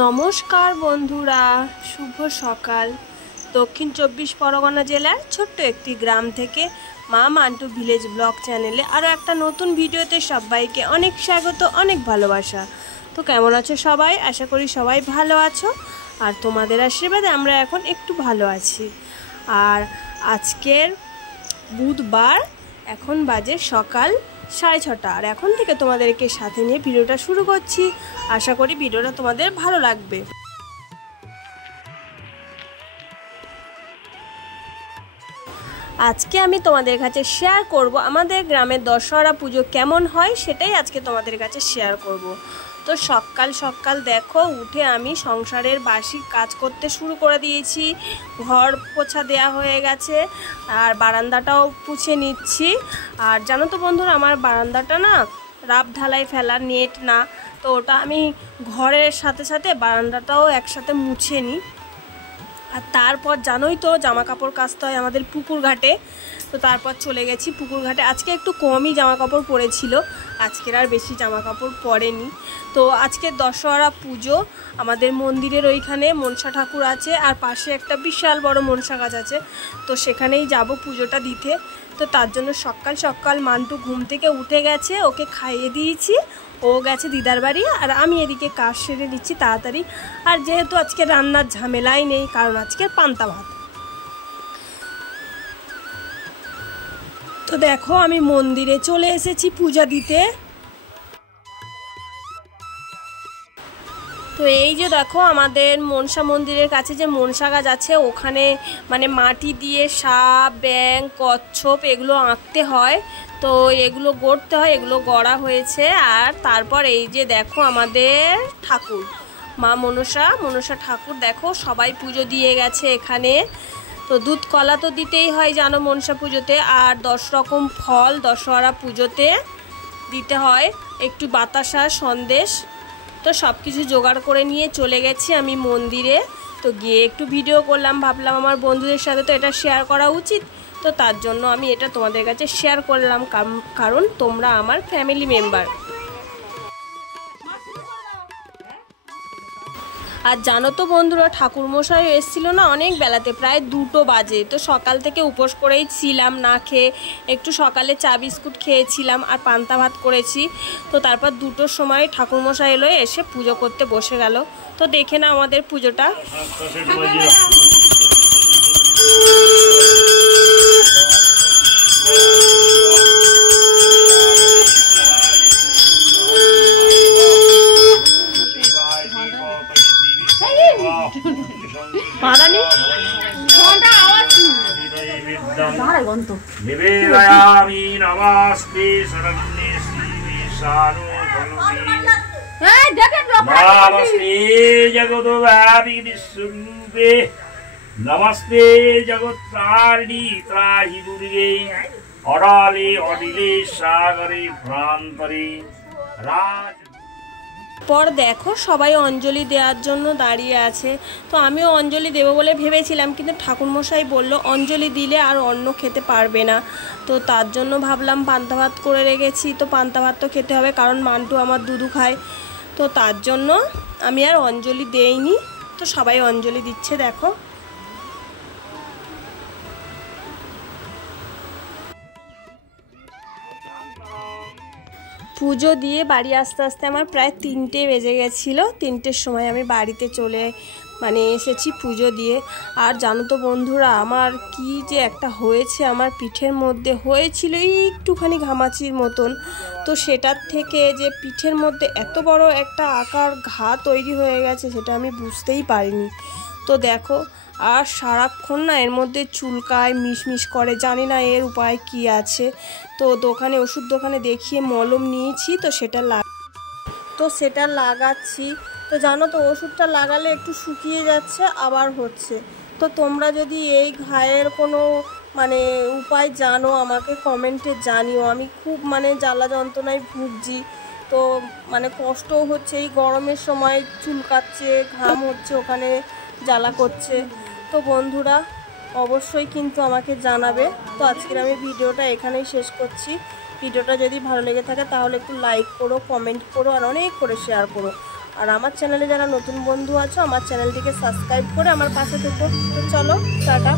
নমস্কার বন্ধুরা, শুভ সকাল। দক্ষিণ 24 পরগনা জেলার ছোট্ট একটি গ্রাম থেকে মা মান্টু ভিলেজ ব্লগ চ্যানেলে আরও একটা নতুন ভিডিওতে সবাইকে অনেক স্বাগত, অনেক ভালোবাসা। তো কেমন আছো সবাই? আশা করি সবাই ভালো আছো, আর তোমাদের আশীর্বাদে আমরা এখন একটু ভালো আছি। আর আজকের বুধবার, এখন বাজে সকাল 6:30, আর এখন থেকে তোমাদেরকে সাথে নিয়ে ভিডিওটা শুরু করছি। আশা করি ভিডিওটা তোমাদের ভালো লাগবে। আজকে আমি তোমাদের কাছে শেয়ার করব আমাদের গ্রামের দশহরা পুজো কেমন হয়, সেটাই আজকে তোমাদের কাছে শেয়ার করব। তো সকাল সকাল দেখো উঠে আমি সংসারের বাসি কাজ করতে শুরু করে দিয়েছি। ঘর পোছা দেয়া হয়ে গেছে, আর বারান্দাটাও পুছে নিচ্ছি। আর জানো তো বন্ধুরা, আমার বারান্দাটা না রাব ঢালাই ফেলা, নেট না, তো ওটা আমি ঘরের সাথে সাথে বারান্দাটাও একসাথে মুছে নিই। আর তারপর জানোই তো জামা কাপড় কাচতে হয় আমাদের পুকুর ঘাটে। তো তারপর চলে গেছি পুকুর ঘাটে। আজকে একটু কমই জামা কাপড় পরেছিল, আজকের আর বেশি জামা কাপড় পরেনি। তো আজকে দশহরা পুজো, আমাদের মন্দিরের ওইখানে মনসা ঠাকুর আছে, আর পাশে একটা বিশাল বড় মনসা গাছ আছে, তো সেখানেই যাব পুজোটা দিতে। তো তার জন্য সকাল সকাল মান্টু ঘুম থেকে উঠে গেছে, ওকে খাইয়ে দিয়েছি, ও গেছে দিদার বাড়ি, আর আমি এদিকে কাজ সেরে নিচ্ছি তাড়াতাড়ি। আর যেহেতু আজকে রান্নার ঝামেলাই নেই, কারণ আজকে পান্তা ভাত। তো দেখো আমি মন্দিরে চলে এসেছি পূজা দিতে। তো এই যে দেখো আমাদের মনসা মন্দিরের কাছে যে মনসা গাছ আছে, ওখানে মানে মাটি দিয়ে সাপ, ব্যাঙ, কচ্ছপ এগুলো আঁকতে হয়। তো এগুলো গড়তে হয়, এগুলো গড়া হয়েছে। আর তারপর এই যে দেখো আমাদের ঠাকুর, মা মনসা ঠাকুর, দেখো সবাই পুজো দিয়ে গেছে এখানে। তো দুধ কলা তো দিতেই হয় জানো মনসা পুজোতে, আর 10 রকম ফল দশহরা পুজোতে দিতে হয়, একটু বাতাসা, সন্দেশ। তো সব কিছু জোগাড় করে নিয়ে চলে গেছি আমি মন্দিরে। তো গিয়ে একটু ভিডিও করলাম, ভাবলাম আমার বন্ধুদের সাথে তো এটা শেয়ার করা উচিত। তো তার জন্য আমি এটা তোমাদের কাছে শেয়ার করলাম, কারণ তোমরা আমার ফ্যামিলি মেম্বার। আর জানো তো বন্ধুরা, ঠাকুরমশাই এসেছিলো না অনেক বেলাতে, প্রায় 2টো বাজে। তো সকাল থেকে উপোস করেই ছিলাম না খেয়ে, একটু সকালে চা বিস্কুট খেয়েছিলাম আর পান্তা ভাত করেছি। তো তারপর 2টোর সময় ঠাকুরমশাই এলো, এসে পুজো করতে বসে গেল। তো দেখে না আমাদের পুজোটা। নমস্তে জগত্তারিণী ত্রাহি দুর্গে অডালে অডিলে সাগরে প্রান্তরে রাজ। পর দেখো সবাই অঞ্জলি দেওয়ার জন্য দাঁড়িয়ে আছে। তো আমিও অঞ্জলি দেবো বলে ভেবেছিলাম, কিন্তু ঠাকুরমশাই বলল অঞ্জলি দিলে আর অন্ন খেতে পারবে না। তো তার জন্য ভাবলাম পান্তা ভাত করে রেখেছি, তো পান্তা ভাত তো খেতে হবে, কারণ মান্টু আমার দুধু খায়। তো তার জন্য আমি আর অঞ্জলি দেইনি। তো সবাই অঞ্জলি দিচ্ছে দেখো। পুজো দিয়ে বাড়ি আসতে আসতে আমার প্রায় 3টে বেজে গেছিলো। 3টের সময় আমি বাড়িতে এসেছি পুজো দিয়ে। আর জানো তো বন্ধুরা, আমার কি যে একটা হয়েছে, আমার পিঠের মধ্যে হয়েছিল একটুখানি ঘামাচির মতন। তো সেটার থেকে যে পিঠের মধ্যে এত বড় একটা আকার ঘা তৈরি হয়ে গেছে, সেটা আমি বুঝতেই পারিনি। তো দেখো, আর সারাক্ষণ না এর মধ্যে চুলকায়, মিশমিশ করে, জানি না এর উপায় কি আছে। তো ওষুধ দোকানে দেখিয়ে মলম নিয়েছি, তো সেটা লাগাচ্ছি। তো জানো তো, ওষুধটা লাগালে একটু শুকিয়ে যাচ্ছে, আবার হচ্ছে। তো তোমরা যদি এই ঘায়ের কোনো উপায় জানো, আমাকে কমেন্টে জানিও। আমি খুব জ্বালা যন্ত্রণায় ভুগছি। তো কষ্টও হচ্ছে, এই গরমের সময় চুলকাচ্ছে, ঘাম হচ্ছে, ওখানে জ্বালা করছে। তো বন্ধুরা অবশ্যই কিন্তু আমাকে জানাবে। তো আজকের আমি ভিডিওটা এখানেই শেষ করছি। ভিডিওটা যদি ভালো লেগে থাকে তাহলে একটু লাইক করো, কমেন্ট করো, আর অনেক করে শেয়ার করো। আর আমার চ্যানেলে যারা নতুন বন্ধু আছো আমার চ্যানেলটিকে সাবস্ক্রাইব করে আমার পাশে থেকো। তো চলো টাটা।